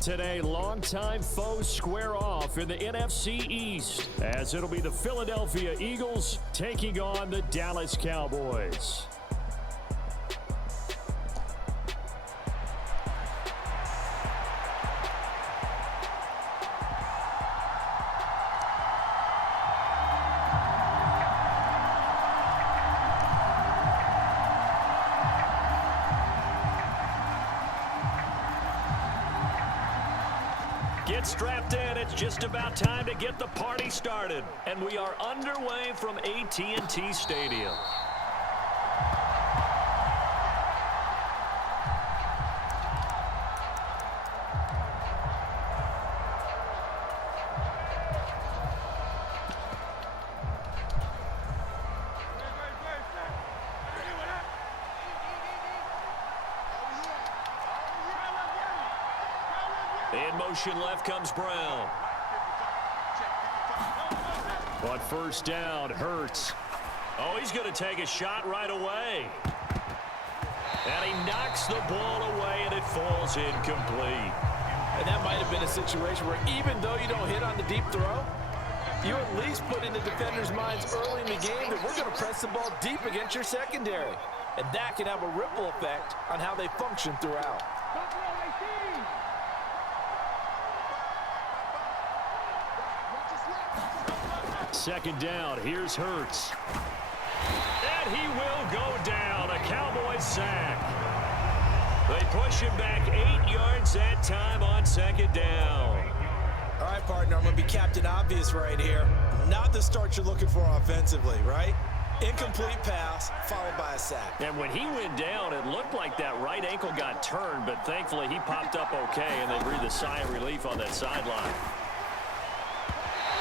Today, longtime foes square off in the NFC East as it'll be the Philadelphia Eagles taking on the Dallas Cowboys. Get strapped in. It's just about time to get the party started. And we are underway from AT&T Stadium. In motion left comes Brown. On first down, Hurts. Oh, he's going to take a shot right away. And he knocks the ball away, and it falls incomplete. And that might have been a situation where even though you don't hit on the deep throw, you at least put in the defender's minds early in the game that we're going to press the ball deep against your secondary. And that can have a ripple effect on how they function throughout. Second down, here's Hurts. And he will go down. A Cowboys sack. They push him back 8 yards that time on second down. All right, partner, I'm going to be Captain Obvious right here. Not the start you're looking for offensively, right? Incomplete pass, followed by a sack. And when he went down, it looked like that right ankle got turned, but thankfully he popped up okay, and they breathed a sigh of relief on that sideline.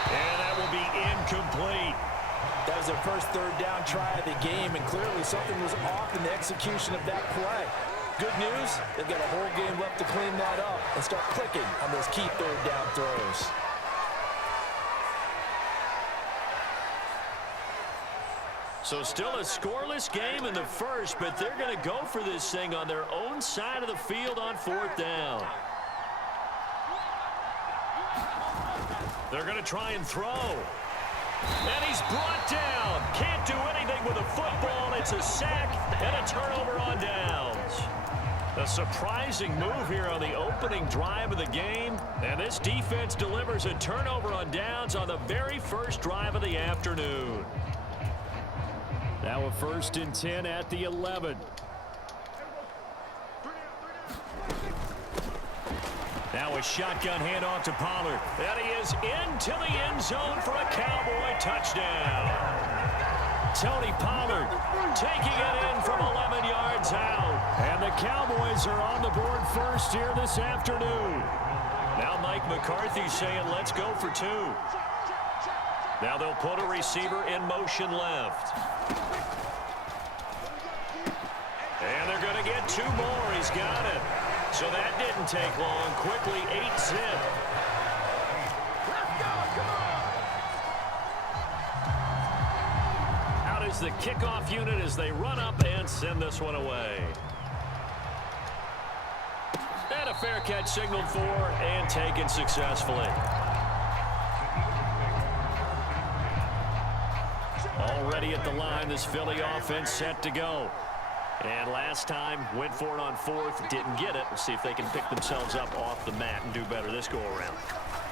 And that will be incomplete. That was their first third down try of the game, and clearly something was off in the execution of that play. Good news, they've got a whole game left to clean that up and start clicking on those key third down throws. So still a scoreless game in the first, but they're going to go for this thing on their own side of the field on fourth down. They're going to try and throw. And he's brought down. Can't do anything with a football. It's a sack and a turnover on downs. A surprising move here on the opening drive of the game. And this defense delivers a turnover on downs on the very first drive of the afternoon. Now a 1st and 10 at the 11. Now a shotgun handoff to Pollard. And he is into the end zone for a Cowboy touchdown. Tony Pollard taking it in from 11 yards out. And the Cowboys are on the board first here this afternoon. Now Mike McCarthy saying let's go for 2. Now they'll put a receiver in motion left. And they're going to get 2 more. He's got it. So that didn't take long. Quickly 8-zip. Out is the kickoff unit as they run up and send this one away. And a fair catch signaled for and taken successfully. Already at the line, this Philly offense set to go. And last time, went for it on 4th, didn't get it. We'll see if they can pick themselves up off the mat and do better this go-around.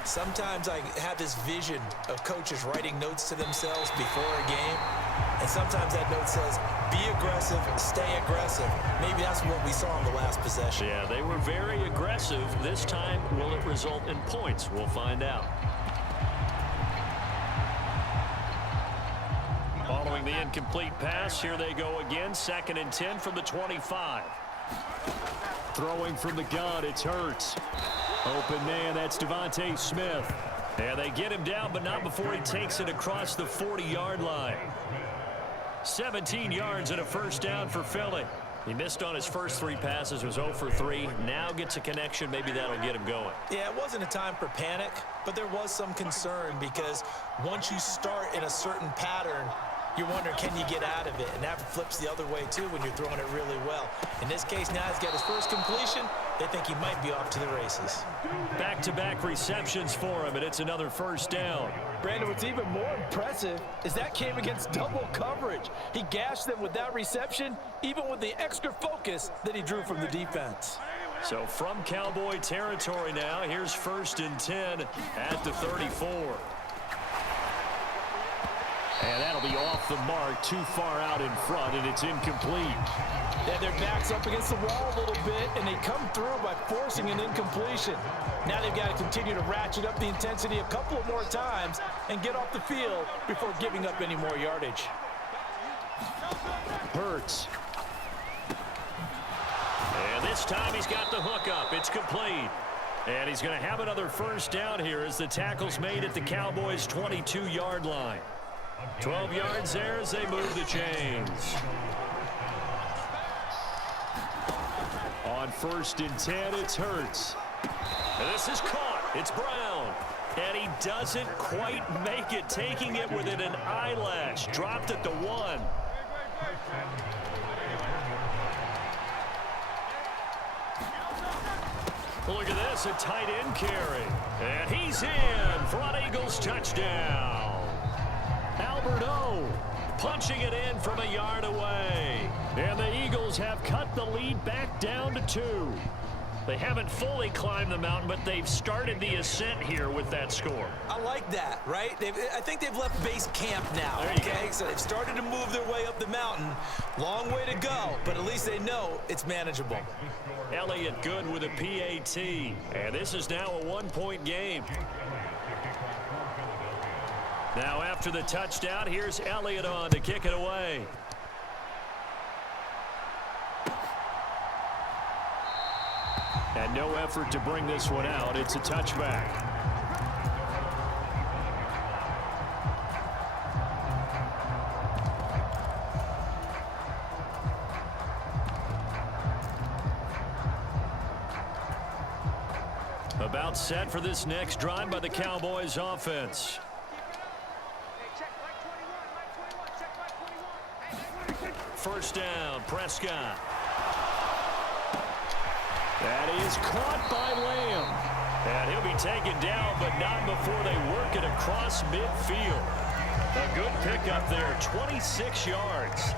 Sometimes I have this vision of coaches writing notes to themselves before a game, and sometimes that note says, be aggressive, stay aggressive. Maybe that's what we saw in the last possession. Yeah, they were very aggressive. This time, will it result in points? We'll find out. Following the incomplete pass, here they go again. 2nd and 10 from the 25. Throwing from the gun, it's Hurts. Open man, that's Devontae Smith. And they get him down, but not before he takes it across the 40-yard line. 17 yards and a first down for Philly. He missed on his first 3 passes, was 0 for 3. Now gets a connection. Maybe that'll get him going. Yeah, it wasn't a time for panic, but there was some concern because once you start in a certain pattern, You're wondering, can you get out of it? And that flips the other way, too, when you're throwing it really well. In this case, now he's got his first completion. They think he might be off to the races. Back-to-back receptions for him, and it's another first down. Brandon, what's even more impressive is that came against double coverage. He gashed them with that reception, even with the extra focus that he drew from the defense. So from Cowboy territory now, here's 1st and 10 at the 34. And that'll be off the mark, too far out in front, and it's incomplete. Yeah, their back's up against the wall a little bit, and they come through by forcing an incompletion. Now they've got to continue to ratchet up the intensity a couple of more times and get off the field before giving up any more yardage. Hurts. And this time he's got the hook up. It's complete. And he's going to have another first down here as the tackle's made at the Cowboys' 22-yard line. 12 yards there as they move the chains. On 1st and 10, it's Hurts. And this is caught. It's Brown. And he doesn't quite make it, taking it within an eyelash. Dropped at the 1. Well, look at this, a tight end carry. And he's in for an Eagles touchdown. Alberto punching it in from a yard away. And the Eagles have cut the lead back down to 2. They haven't fully climbed the mountain, but they've started the ascent here with that score. I like that, right? I think they've left base camp now, okay? So they've started to move their way up the mountain. Long way to go, but at least they know it's manageable. Elliott good with a PAT. And this is now a 1-point game. Now after the touchdown, here's Elliott on to kick it away. And no effort to bring this one out. It's a touchback. About set for this next drive by the Cowboys offense. First down, Prescott. That is caught by Lamb. And he'll be taken down, but not before they work it across midfield. A good pickup there, 26 yards.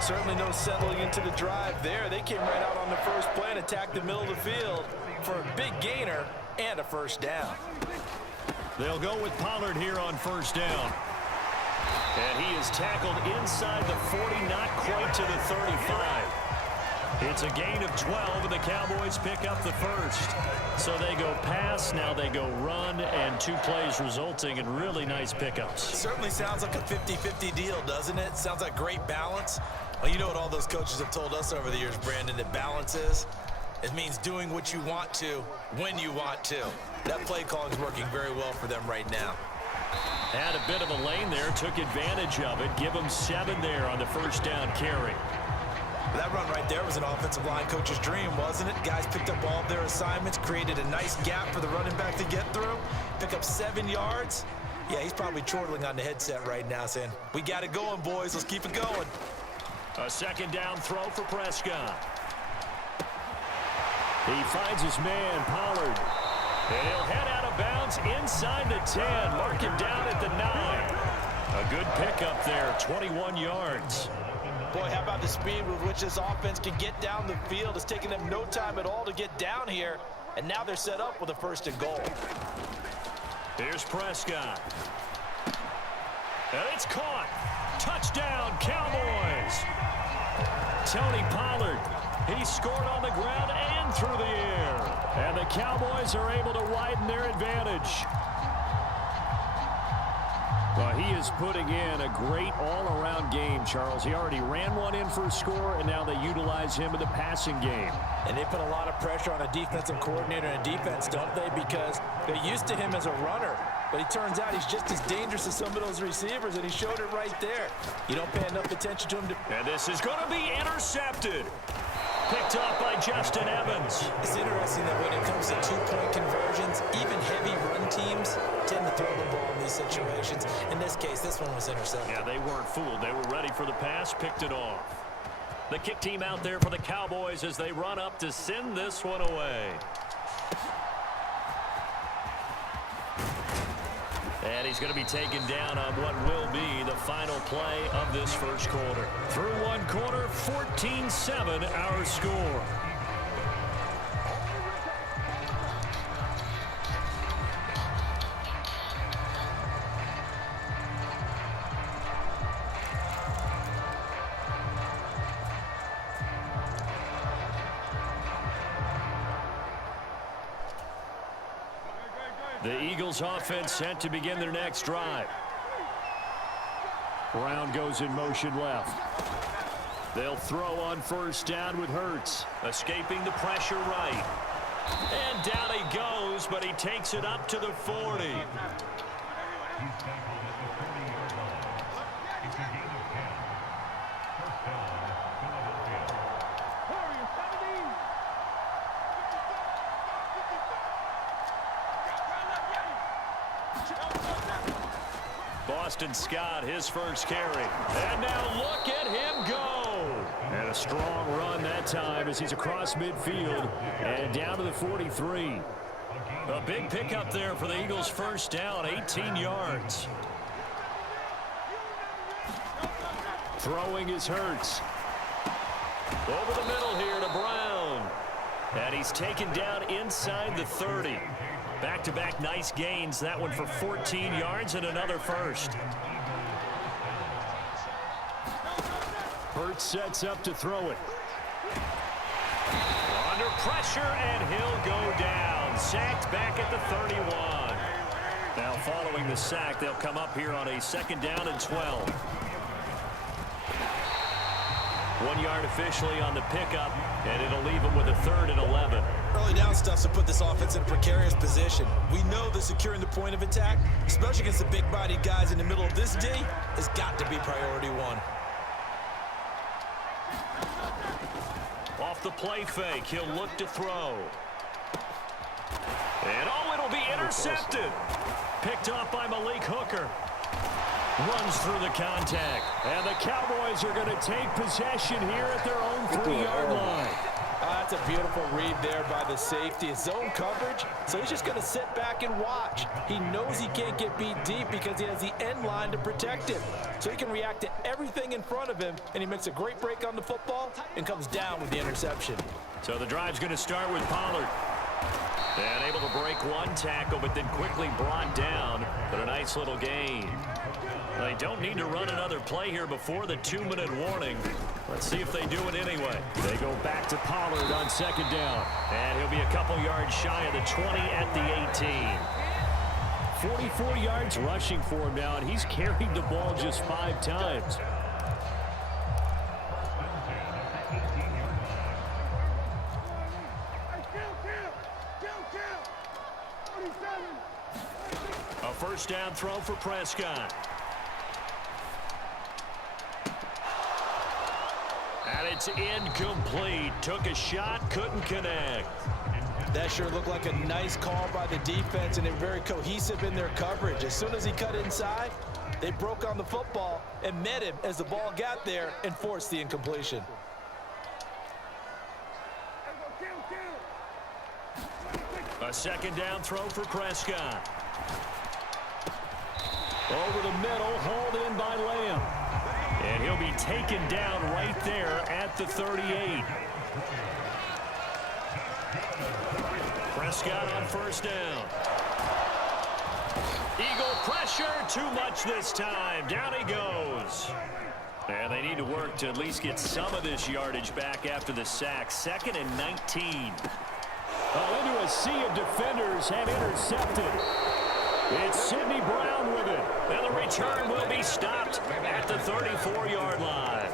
Certainly no settling into the drive there. They came right out on the first play and attacked the middle of the field for a big gainer and a first down. They'll go with Pollard here on first down. And he is tackled inside the 40, not quite to the 35. It's a gain of 12, and the Cowboys pick up the first. So they go pass, now they go run, and 2 plays resulting in really nice pickups. Certainly sounds like a 50-50 deal, doesn't it? Sounds like great balance. Well, you know what all those coaches have told us over the years, Brandon, that balance is? It means doing what you want to, when you want to. That play calling is working very well for them right now. Had a bit of a lane there, took advantage of it. Give them 7 there on the first down carry. That run right there was an offensive line coach's dream, wasn't it? Guys picked up all of their assignments, created a nice gap for the running back to get through, pick up 7 yards. Yeah, he's probably chortling on the headset right now saying, we got it going, boys. Let's keep it going. A second down throw for Prescott. He finds his man, Pollard. And he'll head out of bounds inside the 10. Mark him down at the 9. A good pickup there, 21 yards. Boy, how about the speed with which this offense can get down the field? It's taken them no time at all to get down here, and now they're set up with a 1st and goal. Here's Prescott. And it's caught. Touchdown, Cowboys. Tony Pollard. He scored on the ground and through the air. And the Cowboys are able to widen their advantage. Well, he is putting in a great all-around game, Charles. He already ran one in for a score, and now they utilize him in the passing game. And they put a lot of pressure on a defensive coordinator and defense, don't they? Because they're used to him as a runner. But he turns out he's just as dangerous as some of those receivers, and he showed it right there. You don't pay enough attention to him. And this is going to be intercepted. Picked off by Justin Evans. It's interesting that when it comes to 2-point conversions, even heavy run teams tend to throw the ball in these situations. In this case, this this one was intercepted. Yeah, they weren't fooled. They were ready for the pass, picked it off. The kick team out there for the Cowboys as they run up to send this one away. And he's going to be taken down on what will be the final play of this first quarter. Through one quarter, 14-7 our score. The Eagles offense set to begin their next drive. Brown goes in motion left. They'll throw on first down with Hurts. Escaping the pressure right. And down he goes, but he takes it up to the 40. Boston Scott, his first carry. And now look at him go. And a strong run that time as he's across midfield and down to the 43. A big pickup there for the Eagles' first down, 18 yards. Throwing is Hurts. Over the middle here to Brown. And he's taken down inside the 30. Back-to-back nice gains. That one for 14 yards and another first. Hurts sets up to throw it. Under pressure, and he'll go down. Sacked back at the 31. Now following the sack, they'll come up here on a 2nd down and 12. 1 yard officially on the pickup, and it'll leave them with a 3rd and 11. Early down stuff to put this offense in a precarious position. We know that securing the point of attack, especially against the big-bodied guys in the middle of this D, has got to be priority one. Off the play fake, he'll look to throw. And it'll be intercepted. Picked off by Malik Hooker. Runs through the contact. And the Cowboys are going to take possession here at their own 3-yard line. That's a beautiful read there by the safety. His zone coverage, so he's just going to sit back and watch. He knows he can't get beat deep because he has the end line to protect him. So he can react to everything in front of him, and he makes a great break on the football and comes down with the interception. So the drive's going to start with Pollard. And able to break one tackle, but then quickly brought down. But a nice little gain. They don't need to run another play here before the 2-minute warning. Let's see if they do it anyway. They go back to Pollard on 2nd down. And he'll be a couple yards shy of the 20 at the 18. 44 yards rushing for him now, and he's carried the ball just 5 times. A first down throw for Prescott. And it's incomplete. Took a shot, couldn't connect. That sure looked like a nice call by the defense, and they're very cohesive in their coverage. As soon as he cut inside, they broke on the football and met him as the ball got there and forced the incompletion. A 2nd down throw for Prescott. Over the middle, hauled in by Lamb. And he'll be taken down right there at the 38. Prescott on first down. Eagle pressure, too much this time. Down he goes. And they need to work to at least get some of this yardage back after the sack. 2nd and 19. Into a sea of defenders and intercepted. It's Sidney Brown with it. And the return will be stopped at the 34-yard line.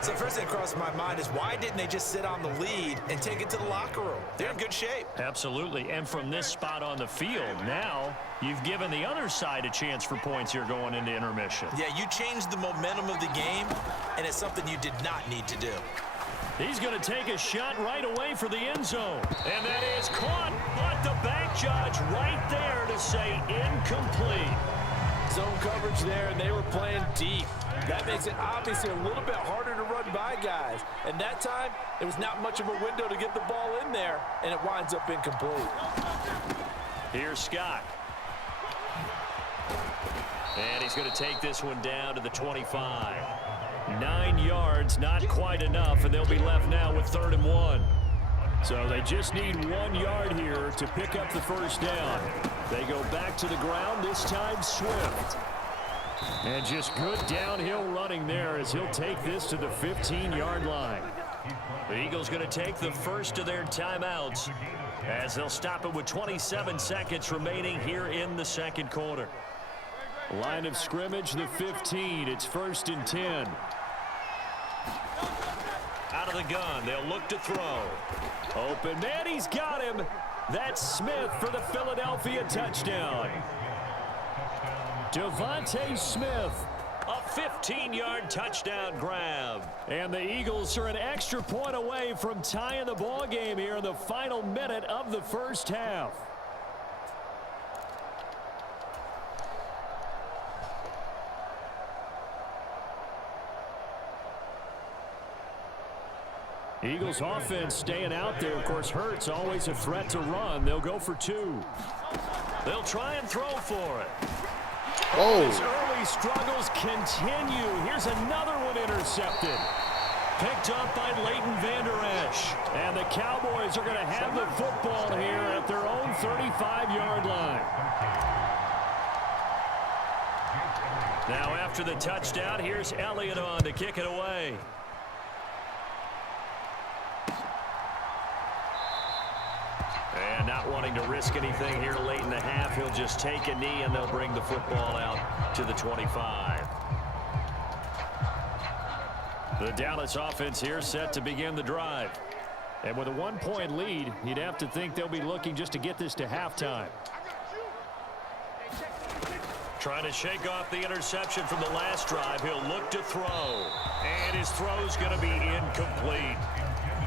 So first thing that crossed my mind is why didn't they just sit on the lead and take it to the locker room? They're in good shape. Absolutely. And from this spot on the field, now you've given the other side a chance for points here going into intermission. Yeah, you changed the momentum of the game, and it's something you did not need to do. He's going to take a shot right away for the end zone. And that is caught, but the back judge right there to say incomplete. So zone coverage there, and they were playing deep. That makes it obviously a little bit harder to run by guys. And that time, it was not much of a window to get the ball in there, and it winds up incomplete. Here's Scott. And he's going to take this one down to the 25. 9 yards, not quite enough, and they'll be left now with 3rd and 1. So they just need 1 yard here to pick up the first down. They go back to the ground, this time Swift. And just good downhill running there as he'll take this to the 15-yard line. The Eagles going to take the first of their timeouts as they'll stop it with 27 seconds remaining here in the second quarter. Line of scrimmage, the 15. It's 1st and 10. Out of the gun, they'll look to throw. Open man, he's got him. That's Smith for the Philadelphia touchdown. Devontae Smith, a 15-yard touchdown grab. And the Eagles are an extra point away from tying the ball game here in the final minute of the first half. Eagles offense staying out there. Of course, Hurts always a threat to run. They'll go for 2. They'll try and throw for it. Oh. His early struggles continue. Here's another one intercepted. Picked up by Leighton Vander Esch. And the Cowboys are going to have the football here at their own 35-yard line. Now after the touchdown, here's Elliott on to kick it away. And not wanting to risk anything here late in the half, he'll just take a knee and they'll bring the football out to the 25. The Dallas offense here set to begin the drive. And with a 1-point lead, you'd have to think they'll be looking just to get this to halftime. Trying to shake off the interception from the last drive. He'll look to throw. And his throw's going to be incomplete.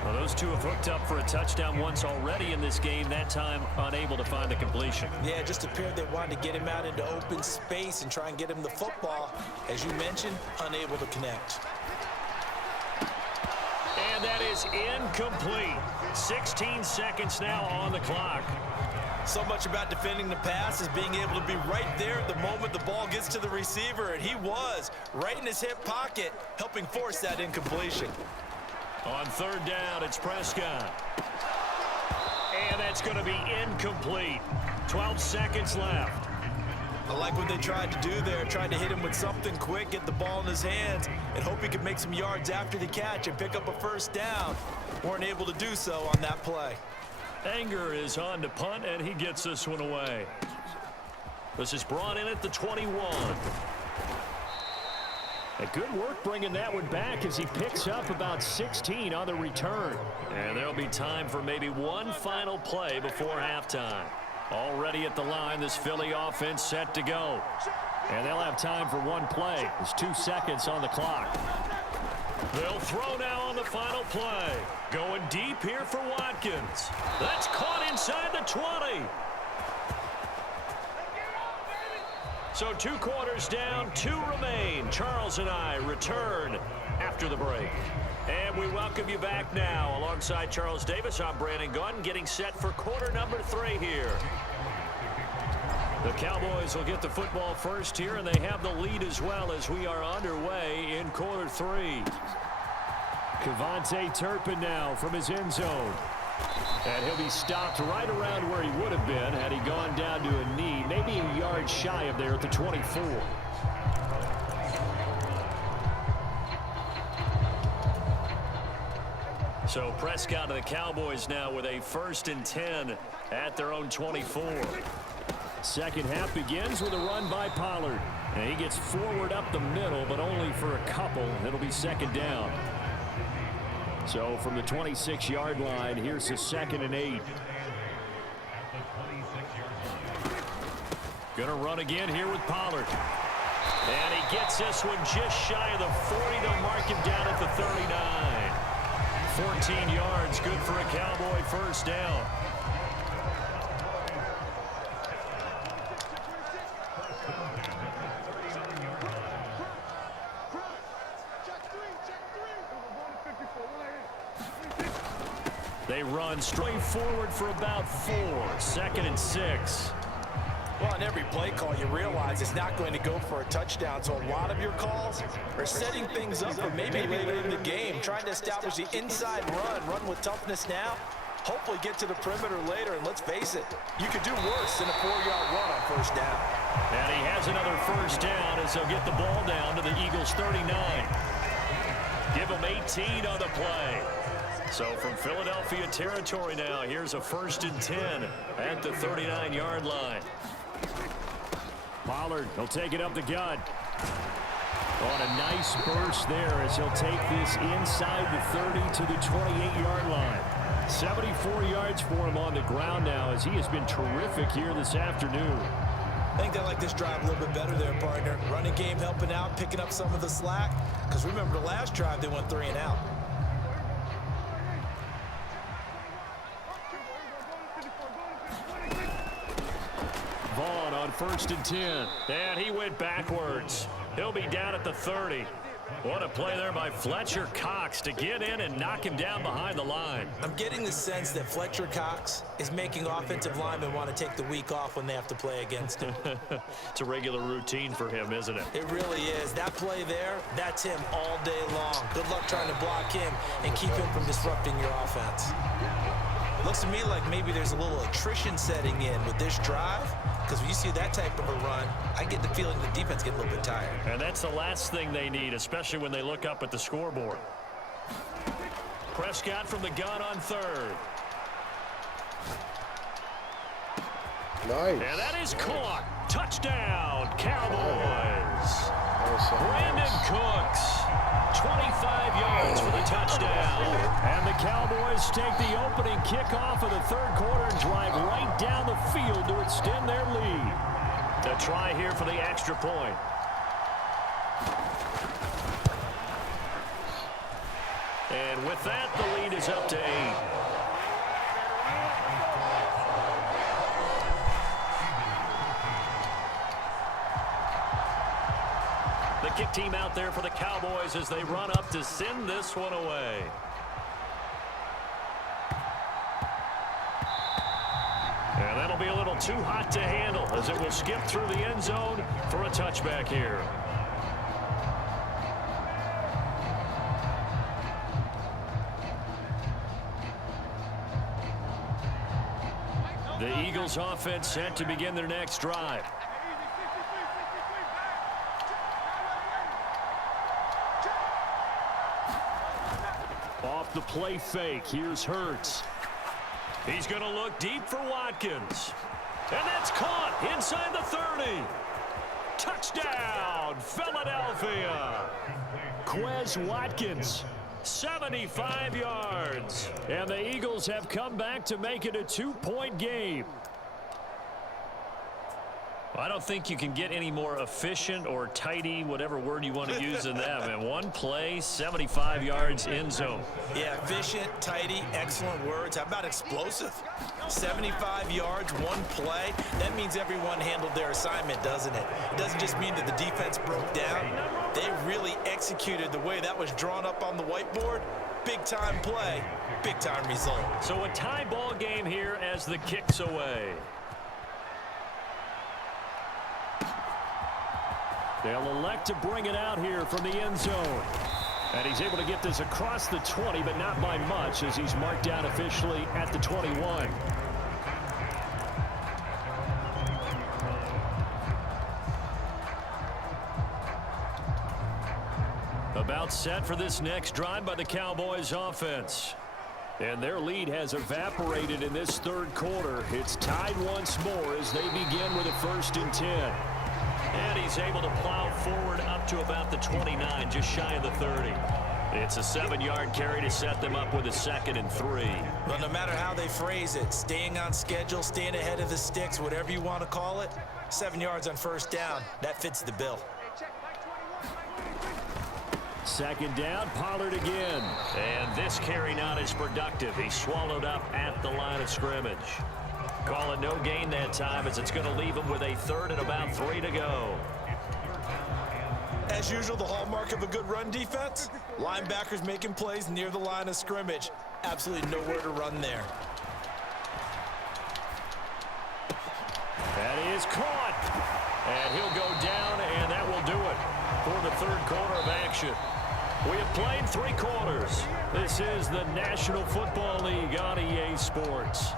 Well, those two have hooked up for a touchdown once already in this game, that time unable to find the completion. Yeah, just appeared they wanted to get him out into open space and try and get him the football. As you mentioned, unable to connect. And that is incomplete. 16 seconds now on the clock. So much about defending the pass is being able to be right there at the moment the ball gets to the receiver, and he was right in his hip pocket, helping force that incompletion. On 3rd down, it's Prescott. And that's going to be incomplete. 12 seconds left. I like what they tried to do there, tried to hit him with something quick, get the ball in his hands, and hope he could make some yards after the catch and pick up a first down. Weren't able to do so on that play. Anger is on to punt, and he gets this one away. This is brought in at the 21. A good work bringing that one back as he picks up about 16 on the return. And there'll be time for maybe one final play before halftime. Already at the line, this Philly offense set to go. And they'll have time for one play. There's 2 seconds on the clock. They'll throw now on the final play. Going deep here for Watkins. That's caught inside the 20. So 2 quarters down, 2 remain. Charles and I return after the break. And we welcome you back now. Alongside Charles Davis, I'm Brandon Gaudin, getting set for quarter number 3 here. The Cowboys will get the football first here, and they have the lead as well as we are underway in quarter 3. Kevontae Turpin now from his end zone. And he'll be stopped right around where he would have been had he gone down to a knee, maybe a yard shy of there at the 24. So Prescott of the Cowboys now with a 1st and 10 at their own 24. Second half begins with a run by Pollard. And he gets forward up the middle, but only for a couple. It'll be 2nd down. So from the 26-yard line, here's the 2nd and 8. Gonna run again here with Pollard. And he gets this one just shy of the 40. They'll mark him down at the 39. 14 yards, good for a Cowboy first down. They run straight forward for about 4. 2nd and 6. Well, on every play call, you realize it's not going to go for a touchdown. So a lot of your calls are setting things up for maybe later in the game, trying to establish the inside run with toughness now. Hopefully get to the perimeter later, and let's face it, you could do worse than a 4-yard run on first down. And he has another first down as he'll get the ball down to the Eagles' 39. Give him 18 on the play. So from Philadelphia territory now, here's a 1st and 10 at the 39-yard line. Pollard, he'll take it up the gut. On a nice burst there as he'll take this inside the 30 to the 28-yard line. 74 yards for him on the ground now as he has been terrific here this afternoon. I think they like this drive a little bit better there, partner. Running game helping out, picking up some of the slack. Because remember the last drive, they went 3 and out. Vaughn on 1st and 10. And he went backwards. He'll be down at the 30. What a play there by Fletcher Cox to get in and knock him down behind the line. I'm getting the sense that Fletcher Cox is making offensive linemen want to take the week off when they have to play against him. It's a regular routine for him, isn't it? It really is. That play there, that's him all day long. Good luck trying to block him and keep him from disrupting your offense. Looks to me like maybe there's a little attrition setting in with this drive. Because when you see that type of a run, I get the feeling the defense gets a little bit tired. And that's the last thing they need, especially when they look up at the scoreboard. Prescott from the gun on 3rd. Nice. And that is caught. Touchdown, Cowboys. Brandon Cooks, 25 yards for the touchdown. And the Cowboys take the opening kickoff of the 3rd quarter and drive right down the field to extend their lead. A try here for the extra point. And with that, the lead is up to 8. The kick team out there for the Cowboys as they run up to send this one away. And that'll be a little too hot to handle as it will skip through the end zone for a touchback here. The Eagles offense set to begin their next drive. Off the play fake, here's Hurts. He's going to look deep for Watkins. And that's caught inside the 30. Touchdown, Philadelphia. Quez Watkins, 75 yards. And the Eagles have come back to make it a 2-point game. I don't think you can get any more efficient or tidy, whatever word you want to use in that. And one play, 75 yards end zone. Yeah, efficient, tidy, excellent words. How about explosive? 75 yards, one play. That means everyone handled their assignment, doesn't it? It doesn't just mean that the defense broke down. They really executed the way that was drawn up on the whiteboard. Big-time play, big-time result. So a tie ball game here as the kick's away. They'll elect to bring it out here from the end zone. And he's able to get this across the 20, but not by much as he's marked down officially at the 21. About set for this next drive by the Cowboys offense. And their lead has evaporated in this 3rd quarter. It's tied once more as they begin with a 1st and 10. And he's able to plow forward up to about the 29, just shy of the 30. It's a 7-yard carry to set them up with a 2nd and 3. Well, no matter how they phrase it, staying on schedule, staying ahead of the sticks, whatever you want to call it, 7 yards on first down, that fits the bill. 2nd down, Pollard again. And this carry not as productive. He swallowed up at the line of scrimmage. Call it no gain that time as it's going to leave him with a 3rd and about 3 to go. As usual, the hallmark of a good run defense, linebackers making plays near the line of scrimmage. Absolutely nowhere to run there. That is caught. And he'll go down, and that will do it for the third quarter of action. We have played 3 quarters. This is the National Football League on EA Sports.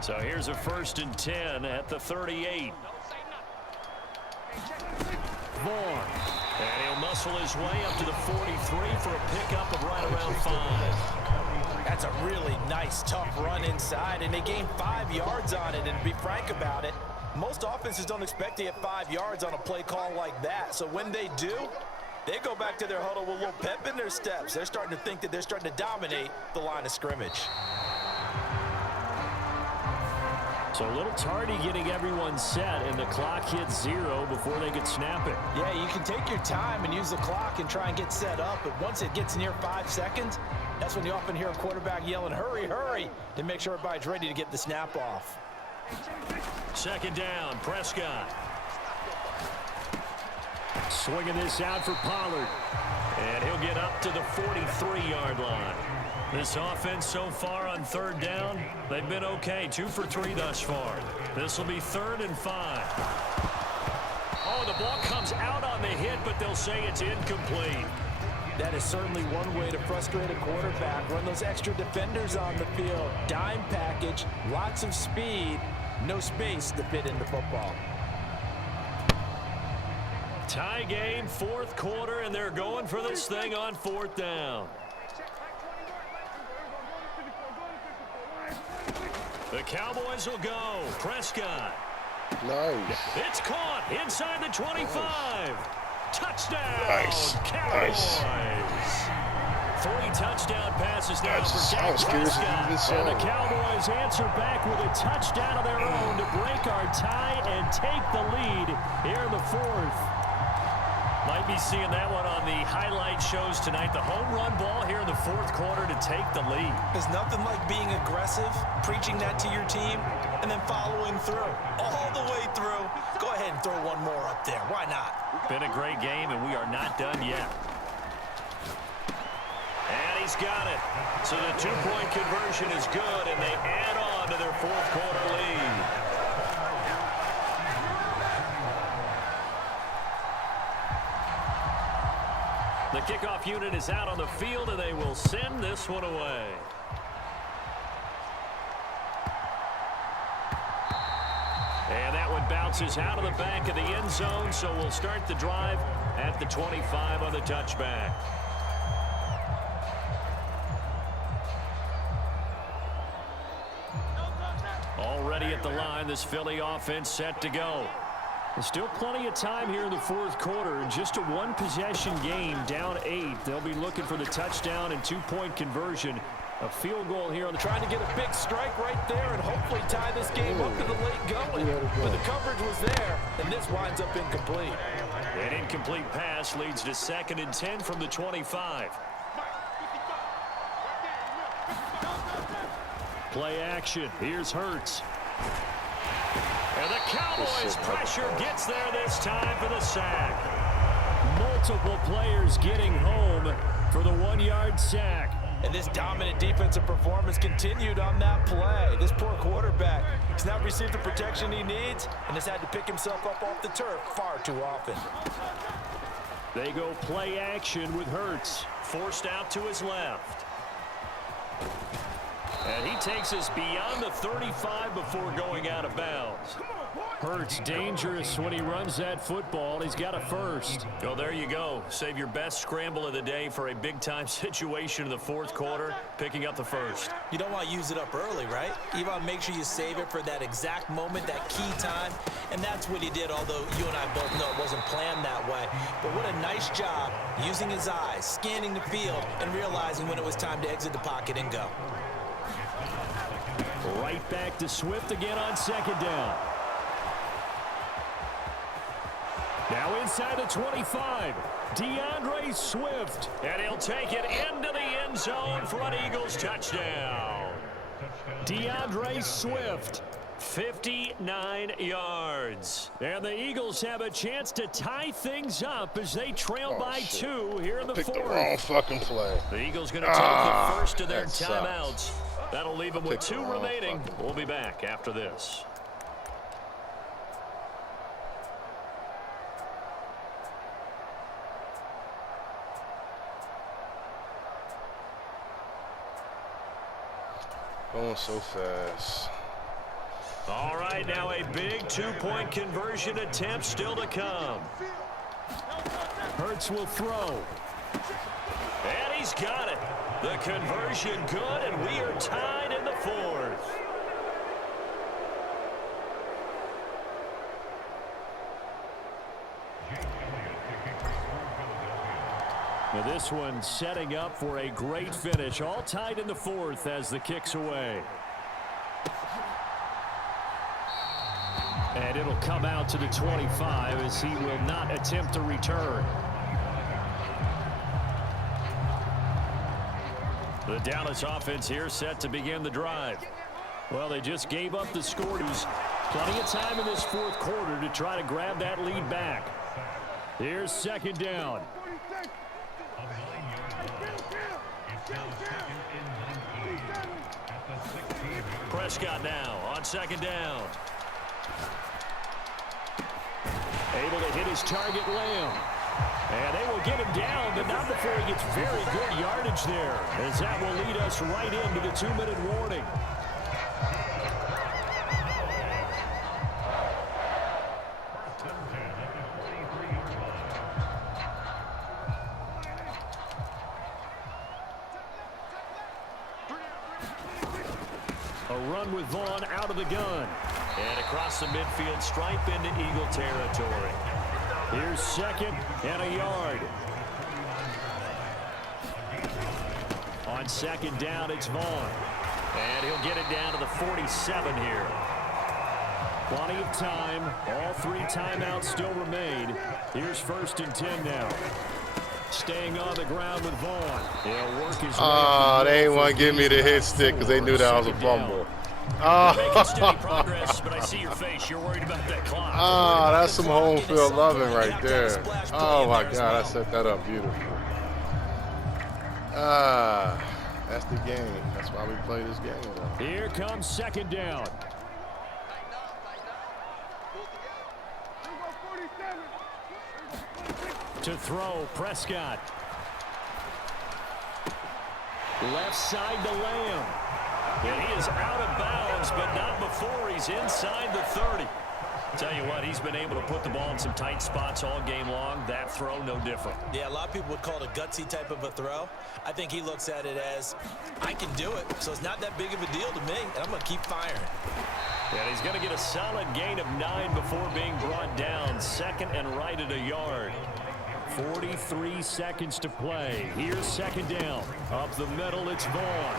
So here's a 1st and 10 at the 38. Vaughn. And he'll muscle his way up to the 43 for a pickup of right around 5. That's a really nice, tough run inside, and they gained 5 yards on it. And to be frank about it, most offenses don't expect to get 5 yards on a play call like that. So when they do, they go back to their huddle with a little pep in their steps. They're starting to think that they're starting to dominate the line of scrimmage. So a little tardy getting everyone set, and the clock hits 0 before they could snap it. Yeah, you can take your time and use the clock and try and get set up, but once it gets near 5 seconds, that's when you often hear a quarterback yelling, hurry, hurry, to make sure everybody's ready to get the snap off. 2nd down, Prescott. Swinging this out for Pollard. And he'll get up to the 43-yard line. This offense so far on 3rd down, they've been okay. 2 for 3 thus far. This will be 3rd and 5. Oh, the ball comes out on the hit, but they'll say it's incomplete. That is certainly one way to frustrate a quarterback. Run those extra defenders on the field. Dime package, lots of speed, no space to fit into football. Tie game, 4th quarter, and they're going for this thing on 4th down. The Cowboys will go. Prescott. Nice. It's caught inside the 25. Touchdown, Nice. Cowboys. Nice. 3 touchdown passes now for I was Dak curious if you Prescott. did this And the song. Cowboys answer back with a touchdown of their own to break our tie and take the lead here in the 4th. Might be seeing that one on the highlight shows tonight. The home run ball here in the 4th quarter to take the lead. There's nothing like being aggressive, preaching that to your team, and then following through. All the way through. Go ahead and throw one more up there. Why not? Been a great game, and we are not done yet. And he's got it. So the 2-point conversion is good, and they add on to their 4th quarter lead. The kickoff unit is out on the field, and they will send this one away. And that one bounces out of the back of the end zone, so we'll start the drive at the 25 on the touchback. Already at the line, this Philly offense set to go. There's still plenty of time here in the 4th quarter. Just a 1-possession game, down 8. They'll be looking for the touchdown and 2-point conversion. A field goal here on the Trying to get a big strike right there and hopefully tie this game up to the late going. But the coverage was there, and this winds up incomplete. An incomplete pass leads to 2nd and 10 from the 25. Play action. Here's Hurts. And the Cowboys pressure gets there this time for the sack. Multiple players getting home for the 1-yard sack. And this dominant defensive performance continued on that play. This poor quarterback has not received the protection he needs and has had to pick himself up off the turf far too often. They go play action with Hurts. Forced out to his left. And he takes us beyond the 35 before going out of bounds. Hurts dangerous when he runs that football. He's got a first. Oh, there you go. Save your best scramble of the day for a big-time situation in the 4th quarter, picking up the first. You don't want to use it up early, right? You want to make sure you save it for that exact moment, that key time. And that's what he did, although you and I both know it wasn't planned that way. But what a nice job using his eyes, scanning the field, and realizing when it was time to exit the pocket and go. Right back to Swift again on 2nd down. Now inside the 25, DeAndre Swift. And he'll take it into the end zone for an Eagles touchdown. DeAndre Swift, 59 yards. And the Eagles have a chance to tie things up as they trail by 2 here in the fourth. Picked the wrong fucking play. The Eagles going to take the first of their timeouts. That'll leave them with 2 remaining. We'll be back after this. Going so fast. All right, now a big 2-point conversion attempt still to come. Hurts will throw. And he's got it. The conversion good, and we are tied in the fourth. Now this one setting up for a great finish. All tied in the fourth as the kick's away. And it'll come out to the 25 as he will not attempt to return. The Dallas offense here set to begin the drive. Well, they just gave up the score. There's plenty of time in this fourth quarter to try to grab that lead back. Here's second down. Prescott now on second down. Able to hit his target, Lamb. And they will get him down, but not before he gets very good yardage there, as that will lead us right into the 2-minute warning. A run with Vaughn out of the gun. And across the midfield stripe into Eagle territory. Here's second and a yard. On second down, it's Vaughn. And he'll get it down to the 47 here. Plenty of time. All 3 timeouts still remain. Here's first and 10 now. Staying on the ground with Vaughn. He'll work his way. They ain't want to give me the hit stick because they knew that I was a fumble. Making steady progress, but I see your face. You're worried about that clock. That's some home field loving right there. Oh my God, I set that up beautifully. That's the game. That's why we play this game, though. Here comes second down. To throw, Prescott. Left side to Lamb. And he is out of bounds, but not before he's inside the 30. Tell you what, he's been able to put the ball in some tight spots all game long. That throw, no different. Yeah, a lot of people would call it a gutsy type of a throw. I think he looks at it as, I can do it, so it's not that big of a deal to me, and I'm going to keep firing. And he's going to get a solid gain of 9 before being brought down. Second and right at a yard. 43 seconds to play. Here's second down. Up the middle, it's Vaughn.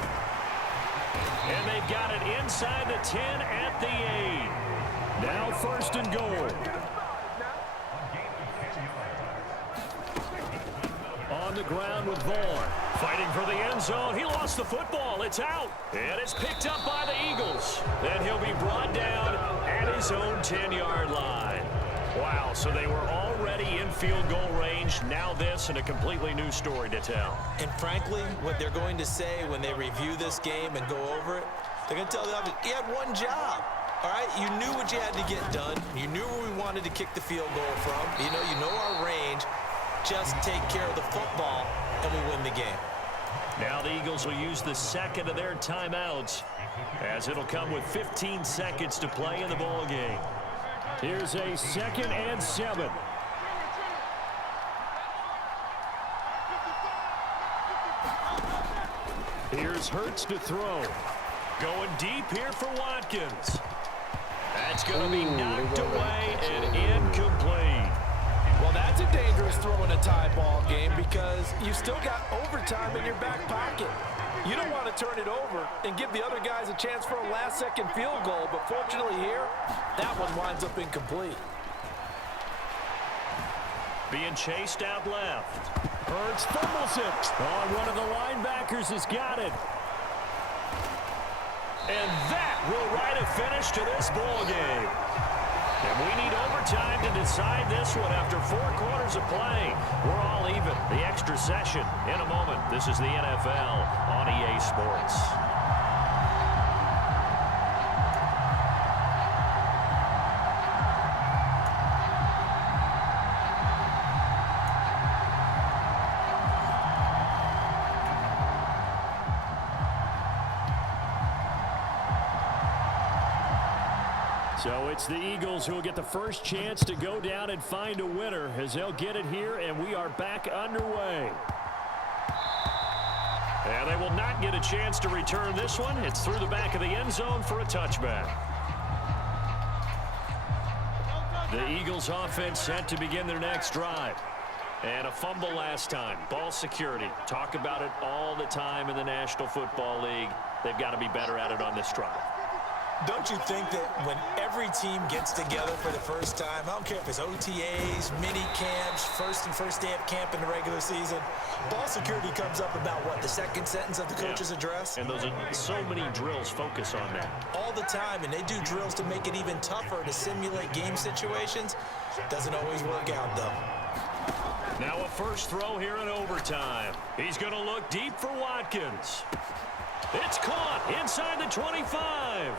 And they've got it inside the 10 at the 8. Now first and goal. On the ground with Vaughn. Fighting for the end zone. He lost the football. It's out. And it's picked up by the Eagles. Then he'll be brought down at his own 10-yard line. Wow, so they were already in field goal range. Now this and a completely new story to tell. And frankly, what they're going to say when they review this game and go over it, they're going to tell the others, you had one job. All right, you knew what you had to get done. You knew where we wanted to kick the field goal from. You know our range. Just take care of the football, and we win the game. Now the Eagles will use the second of their timeouts, as it'll come with 15 seconds to play in the ball game. Here's a 2nd and 7. Here's Hurts to throw. Going deep here for Watkins. That's going to be knocked away and incomplete. Well, that's a dangerous throw in a tie ball game because you still got overtime in your back pocket. You don't want to turn it over and give the other guys a chance for a last-second field goal, but fortunately here, that one winds up incomplete. Being chased out left. Hurts fumbles it. Oh, one of the linebackers has got it. And that will write a finish to this ball game. And we need overtime to decide this one after 4 quarters of play. We're all even. The extra session in a moment. This is the NFL on EA Sports. So it's the Eagles who will get the first chance to go down and find a winner as they'll get it here, and we are back underway. And they will not get a chance to return this one. It's through the back of the end zone for a touchback. The Eagles offense set to begin their next drive. And a fumble last time. Ball security. Talk about it all the time in the National Football League. They've got to be better at it on this drive. Don't you think that when every team gets together for the first time, I don't care if it's OTAs, mini camps, first day of camp in the regular season, ball security comes up about what, the second sentence of the coach's address? And those are so many drills focus on that. All the time, and they do drills to make it even tougher to simulate game situations. Doesn't always work out, though. Now a first throw here in overtime. He's going to look deep for Watkins. It's caught inside the 25.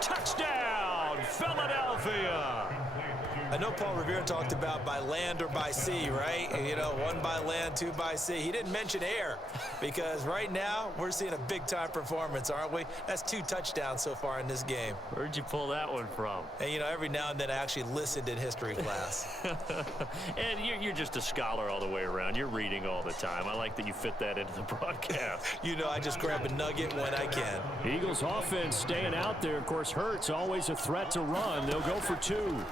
Touchdown, Philadelphia. I know Paul Revere talked about by land or by sea, right? You know, 1 by land, 2 by sea. He didn't mention air because right now we're seeing a big-time performance, aren't we? That's 2 touchdowns so far in this game. Where'd you pull that one from? And, you know, every now and then I actually listened in history class. And you're just a scholar all the way around. You're reading all the time. I like that you fit that into the broadcast. You know, I just grab a nugget when I can. Eagles offense staying out there. Of course, Hurts always a threat to run. They'll go for 2.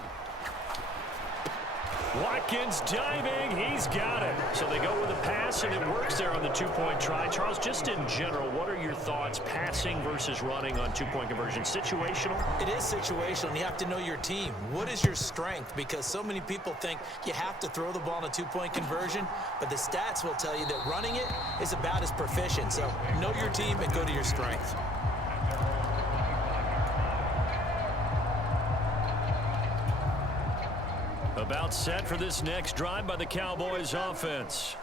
Watkins diving. He's got it. So they go with a pass, and it works there on the 2-point try. Charles, just in general, what are your thoughts passing versus running on 2-point conversion? Situational? It is situational, and you have to know your team. What is your strength? Because so many people think you have to throw the ball in a 2-point conversion, but the stats will tell you that running it is about as proficient. So know your team and go to your strength. About set for this next drive by the Cowboys offense.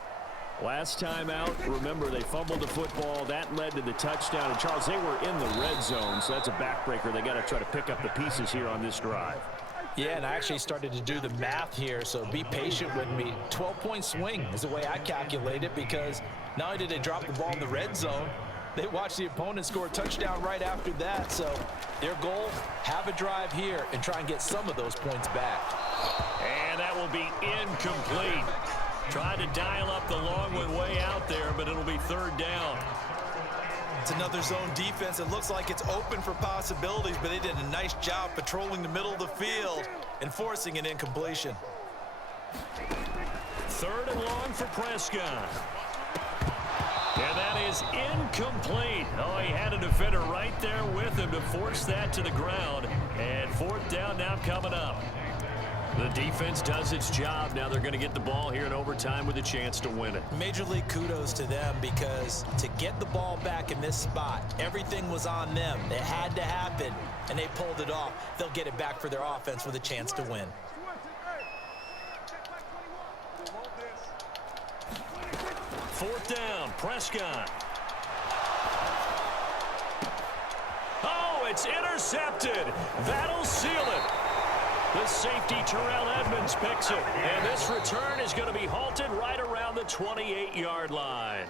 Last time out, remember, they fumbled the football. That led to the touchdown. And, Charles, they were in the red zone, so that's a backbreaker. They got to try to pick up the pieces here on this drive. Yeah, and I actually started to do the math here, so be patient with me. 12-point swing is the way I calculate it because not only did they drop the ball in the red zone, they watched the opponent score a touchdown right after that. So their goal, have a drive here and try and get some of those points back. And that will be incomplete. Tried to dial up the long one way out there, but it'll be 3rd down. It's another zone defense. It looks like it's open for possibilities, but they did a nice job patrolling the middle of the field and forcing an incompletion. 3rd and long for Prescott. And that is incomplete. Oh, he had a defender right there with him to force that to the ground. And 4th down now coming up. The defense does its job. Now they're going to get the ball here in overtime with a chance to win it. Major league kudos to them because to get the ball back in this spot, everything was on them. It had to happen, and they pulled it off. They'll get it back for their offense with a chance to win. Fourth down, Prescott. Oh, it's intercepted. That'll seal it. The safety, Terrell Edmonds, picks it. And this return is going to be halted right around the 28-yard line.